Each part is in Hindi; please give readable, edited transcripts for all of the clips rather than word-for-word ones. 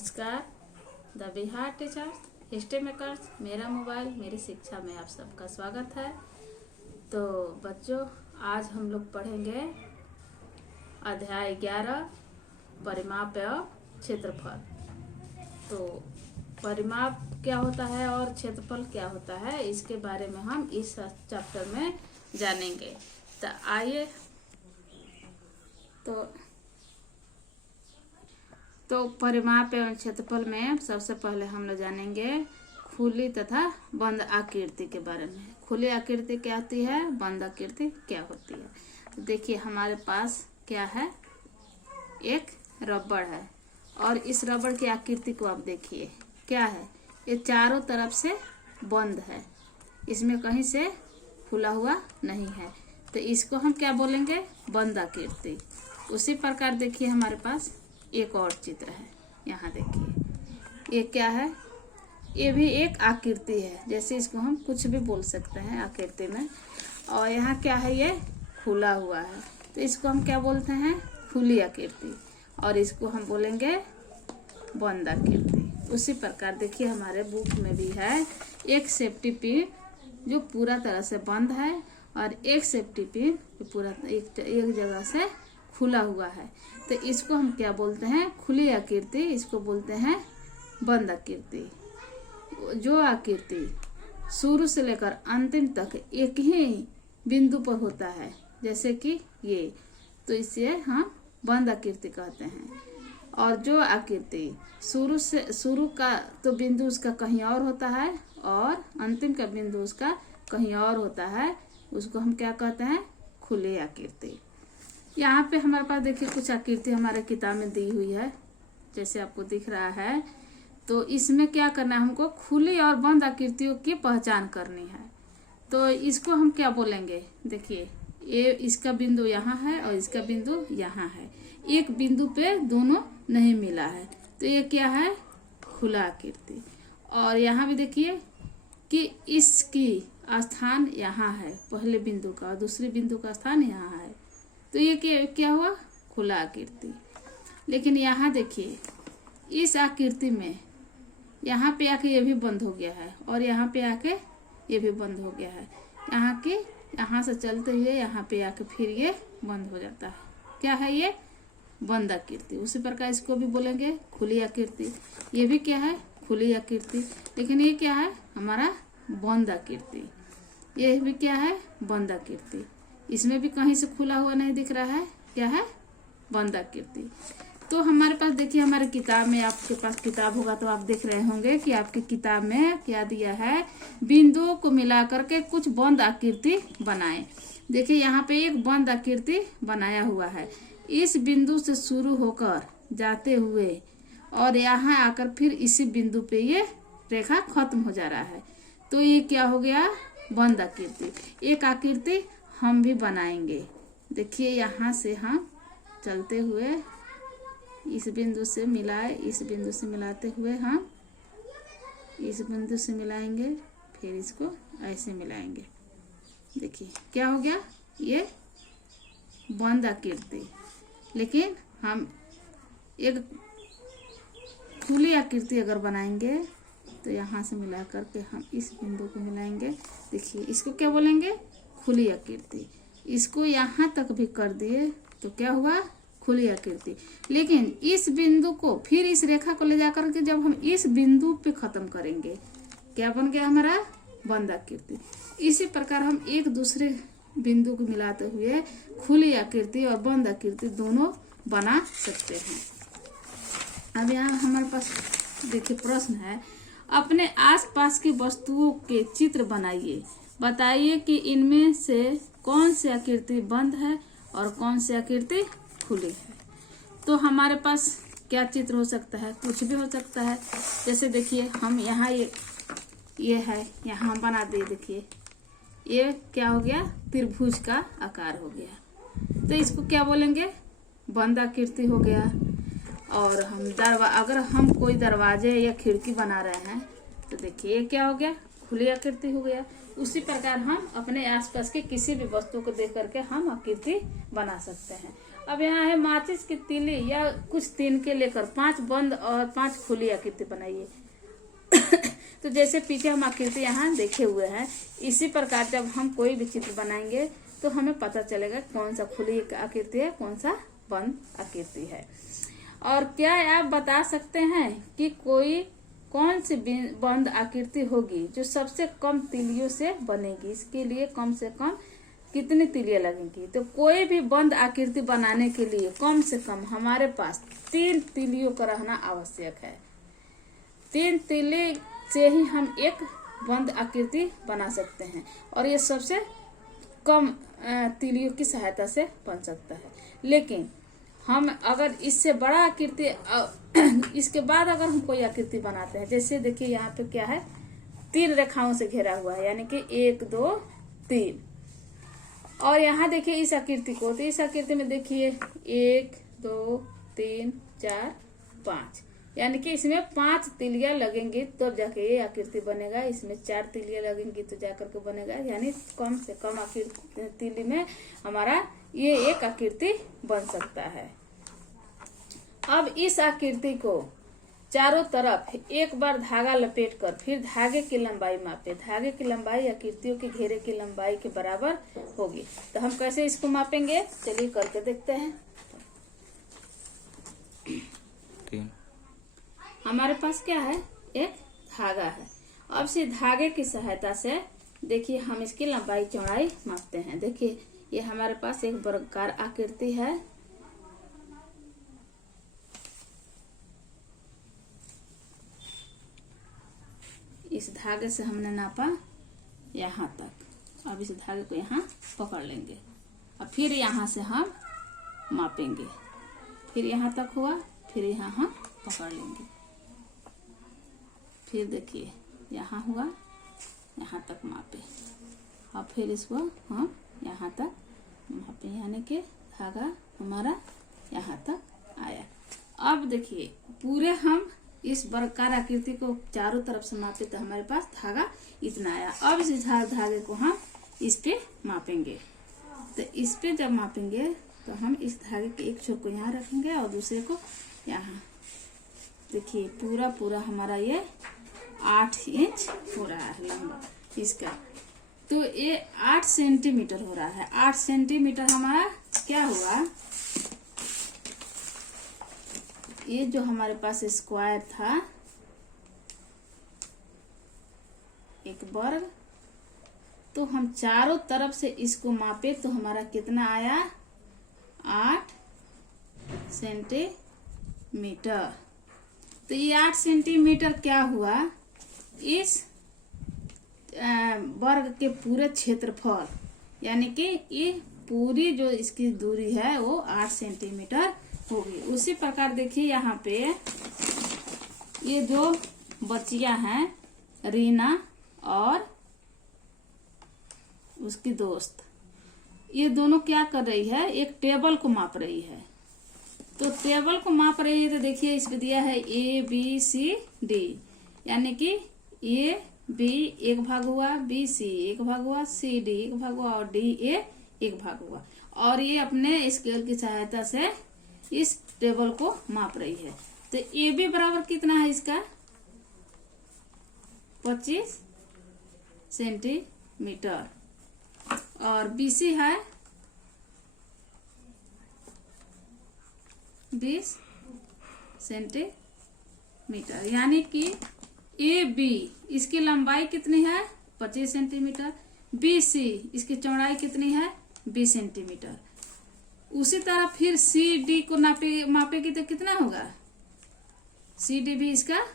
नमस्कार। The Bihar teachers history makers मेरा मोबाइल मेरी शिक्षा में आप सबका स्वागत है। तो बच्चों, आज हम लोग पढ़ेंगे अध्याय 11 परिमाप एवं क्षेत्रफल। तो परिमाप क्या होता है और क्षेत्रफल क्या होता है, इसके बारे में हम इस चैप्टर में जानेंगे। तो आइए तो परिमाप एवं क्षेत्रफल में सबसे पहले हम लोग जानेंगे खुली तथा बंद आकृति के बारे में। खुली आकृति क्या होती है, बंद आकृति क्या होती है। तो देखिए हमारे पास क्या है, एक रबड़ है और इस रबड़ की आकृति को आप देखिए क्या है, ये चारों तरफ से बंद है, इसमें कहीं से खुला हुआ नहीं है। तो इसको हम क्या बोलेंगे, बंद आकृति। उसी प्रकार देखिए हमारे पास एक और चित्र है, यहाँ देखिए ये क्या है, ये भी एक आकृति है। जैसे इसको हम कुछ भी बोल सकते हैं आकृति में। और यहाँ क्या है, ये खुला हुआ है, तो इसको हम क्या बोलते हैं, खुली आकृति। और इसको हम बोलेंगे बंद आकृति। उसी प्रकार देखिए हमारे बुक में भी है एक सेफ्टी पिन जो पूरा तरह से बंद है और एक सेफ्टी पिन जो पूरा एक जगह से खुला हुआ है। तो इसको हम क्या बोलते हैं, खुली आकृति। इसको बोलते हैं बंद आकृति। जो आकृति शुरू से लेकर अंतिम तक एक ही बिंदु पर होता है, जैसे कि ये, तो इसे हम बंद आकृति कहते हैं। और जो आकृति शुरू का तो बिंदु उसका कहीं और होता है और अंतिम का बिंदु उसका कहीं और होता है, उसको हम क्या कहते हैं, खुली आकृति। यहाँ पे हमारे पास देखिए कुछ आकृति हमारे किताब में दी हुई है, जैसे आपको दिख रहा है। तो इसमें क्या करना है, हमको खुली और बंद आकृतियों की पहचान करनी है। तो इसको हम क्या बोलेंगे, देखिए ये इसका बिंदु यहाँ है और इसका बिंदु यहाँ है, एक बिंदु पे दोनों नहीं मिला है, तो ये क्या है, खुला आकृति। और यहाँ भी देखिए कि इसकी स्थान यहाँ है, पहले बिंदु का और दूसरे बिंदु का स्थान यहाँ है, तो ये क्या हुआ, खुला आकृति। लेकिन यहाँ देखिए इस आकृति में यहाँ पे आके ये भी बंद हो गया है और यहाँ पे आके ये भी बंद हो गया है। यहाँ से चलते हुए यहाँ पे आके फिर ये बंद हो जाता है। क्या है ये, बंद आकृति। उसी प्रकार इसको भी बोलेंगे खुली आकृति। ये भी क्या है, खुली आकृति। लेकिन ये क्या है, हमारा बंद आकृति। ये भी क्या है, बंद आकृति। इसमें भी कहीं से खुला हुआ नहीं दिख रहा है, क्या है, बंद आकृति। तो हमारे पास देखिए हमारे किताब में, आपके पास किताब होगा तो आप देख रहे होंगे कि आपकी किताब में क्या दिया है, बिंदुओं को मिला करके कुछ बंद आकृति बनाएं। देखिए यहाँ पे एक बंद आकृति बनाया हुआ है, इस बिंदु से शुरू होकर जाते हुए और यहाँ आकर फिर इसी बिंदु पे ये रेखा खत्म हो जा रहा है, तो ये क्या हो गया, बंद आकृति। एक आकृति हम भी बनाएंगे। देखिए यहाँ से हम चलते हुए इस बिंदु से मिलाए, इस बिंदु से मिलाते हुए हम इस बिंदु से मिलाएंगे, फिर इसको ऐसे मिलाएंगे। देखिए क्या हो गया, ये बंद आकृति। लेकिन हम एक खुली आकृति अगर बनाएंगे तो यहाँ से मिला करके हम इस बिंदु को मिलाएंगे। देखिए इसको क्या बोलेंगे, खुली आकृति। इसको यहाँ तक भी कर दिए तो क्या हुआ, खुली आकृति। लेकिन इस बिंदु को फिर इस रेखा को ले जाकर के जब हम इस बिंदु पे खत्म करेंगे, क्या बन गया हमारा, बंद आकृति। इसी प्रकार हम एक दूसरे बिंदु को मिलाते हुए खुली आकृति और बंद आकृति दोनों बना सकते हैं। अब यहाँ हमारे पास देखिए प्रश्न है, अपने आसपास की वस्तुओं के चित्र बनाइए, बताइए कि इनमें से कौन सी आकृति बंद है और कौन सी आकृति खुली है। तो हमारे पास क्या चित्र हो सकता है, कुछ भी हो सकता है। जैसे देखिए हम यहाँ ये है, यहाँ हम बना दिए। देखिए ये क्या हो गया, त्रिभुज का आकार हो गया, तो इसको क्या बोलेंगे, बंद आकृति हो गया। और हम अगर हम कोई दरवाजे या खिड़की बना रहे हैं तो देखिए ये क्या हो गया, खुली आकृति हो गया। उसी प्रकार हम अपने आसपास के किसी भी वस्तु को देख करके हम आकृति बना सकते हैं। अब यहाँ है माचिस की तीली या कुछ तिनके लेकर 5 बंद और 5 खुली आकृति बनाइए। तो जैसे पीछे हम आकृति यहाँ देखे हुए हैं, इसी प्रकार जब हम कोई भी चित्र बनाएंगे तो हमें पता चलेगा कौन सा खुली आकृति है, कौन सा बंद आकृति है। और क्या आप बता सकते हैं कि कौन सी बंद आकृति होगी जो सबसे कम तीलियों से बनेगी? इसके लिए कम से कम कितनी तीलियां लगेंगी? तो कोई भी बंद आकृति बनाने के लिए कम से कम हमारे पास 3 तीलियों का रहना आवश्यक है। 3 तीली से ही हम एक बंद आकृति बना सकते हैं और ये सबसे कम तीलियों की सहायता से बन सकता है। लेकिन हम अगर इससे बड़ा आकृति इसके बाद अगर हम कोई आकृति बनाते हैं, जैसे देखिए यहाँ पे क्या है, 3 रेखाओं से घेरा हुआ है, यानी कि 1 2 3। और यहाँ देखिए इस आकृति को, तो इस आकृति में देखिए 1 2 3 4 5, यानी कि इसमें 5 तीलियां लगेंगी तो जाके ये आकृति बनेगा। इसमें 4 तीलियां लगेंगी तो जाकर के बनेगा, यानी कम से कम आकृति तीली में हमारा ये एक आकृति बन सकता है। अब इस आकृति को चारों तरफ एक बार धागा लपेटकर फिर धागे की लंबाई मापे। धागे की लंबाई आकृतियों के घेरे की लंबाई के बराबर होगी। तो हम कैसे इसको मापेंगे, चलिए करके देखते हैं। हमारे पास क्या है, एक धागा है। अब इस धागे की सहायता से देखिए हम इसकी लंबाई चौड़ाई मापते हैं। देखिए ये हमारे पास एक वर्गाकार आकृति है। इस धागे से हमने नापा यहाँ तक। अब इस धागे को यहाँ पकड़ लेंगे और फिर यहाँ से हम मापेंगे। फिर यहाँ तक हुआ, फिर यहाँ हम पकड़ लेंगे। फिर देखिए यहाँ हुआ, यहाँ तक मापे और फिर इसको हम यहाँ तक मापे, यानी कि धागा हमारा यहाँ तक आया। अब देखिए पूरे हम इस वर्गाकार आकृति को चारों तरफ से मापे तो हमारे पास धागा इतना आया। अब इस धागे को हम इस पे मापेंगे। तो इस पे जब मापेंगे तो हम इस धागे के एक छोर को यहाँ रखेंगे और दूसरे को यहाँ। देखिए पूरा हमारा ये 8 इंच हो रहा है लंबा इसका। तो ये 8 सेंटीमीटर हो रहा है। 8 सेंटीमीटर हमारा क्या हुआ, ये जो हमारे पास स्क्वायर था एक वर्ग, तो हम चारों तरफ से इसको मापे तो हमारा कितना आया, 8 सेंटीमीटर। तो ये 8 सेंटीमीटर क्या हुआ, इस वर्ग के पूरे क्षेत्रफल, यानी कि ये पूरी जो इसकी दूरी है वो 8 सेंटीमीटर होगी। उसी प्रकार देखिए यहाँ पे ये जो बच्चियां हैं, रीना और उसकी दोस्त, ये दोनों क्या कर रही है, एक टेबल को माप रही है। तो टेबल को माप रही है तो देखिए इसमें दिया है ABCD, यानी कि AB 1 भाग हुआ, BC 1 भाग हुआ, CD 1 भाग हुआ और DA 1 भाग हुआ। और ये अपने स्केल की सहायता से इस टेबल को माप रही है। तो AB बराबर कितना है इसका, 25 सेंटीमीटर और BC है 20 सेंटीमीटर, यानी कि AB इसकी लंबाई कितनी है, 25 सेंटीमीटर, BC इसकी चौड़ाई कितनी है, 20 सेंटीमीटर। उसी तरह फिर CD को मापेगी तो कितना होगा, CD भी इसका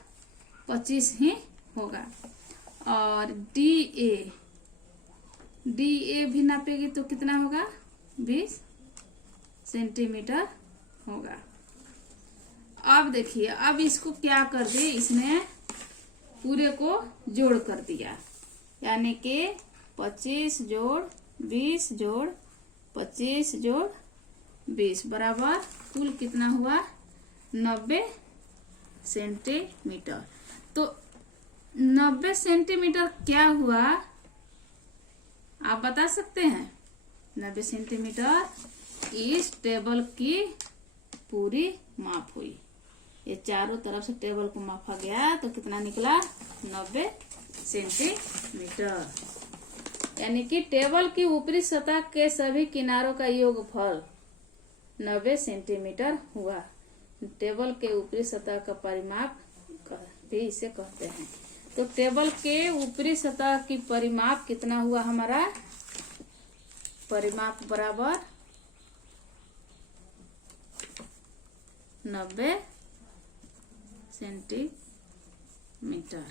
25 ही होगा। और DA भी नापेगी तो कितना होगा, 20 सेंटीमीटर होगा। अब देखिए अब इसको क्या कर दिए, इसने पूरे को जोड़ कर दिया, यानी कि 25 जोड़ 20 जोड़ 25 जोड़ 20 बराबर कुल कितना हुआ, 90 सेंटीमीटर। तो 90 सेंटीमीटर क्या हुआ, आप बता सकते हैं? 90 सेंटीमीटर इस टेबल की पूरी माप हुई। ये चारों तरफ से टेबल को मापा गया तो कितना निकला? 90 सेंटीमीटर। यानी कि टेबल की ऊपरी सतह के सभी किनारों का योगफल 90 सेंटीमीटर हुआ। टेबल के ऊपरी सतह का परिमाप भी इसे कहते हैं। तो टेबल के ऊपरी सतह की परिमाप कितना हुआ हमारा? परिमाप बराबर 90 सेंटीमीटर।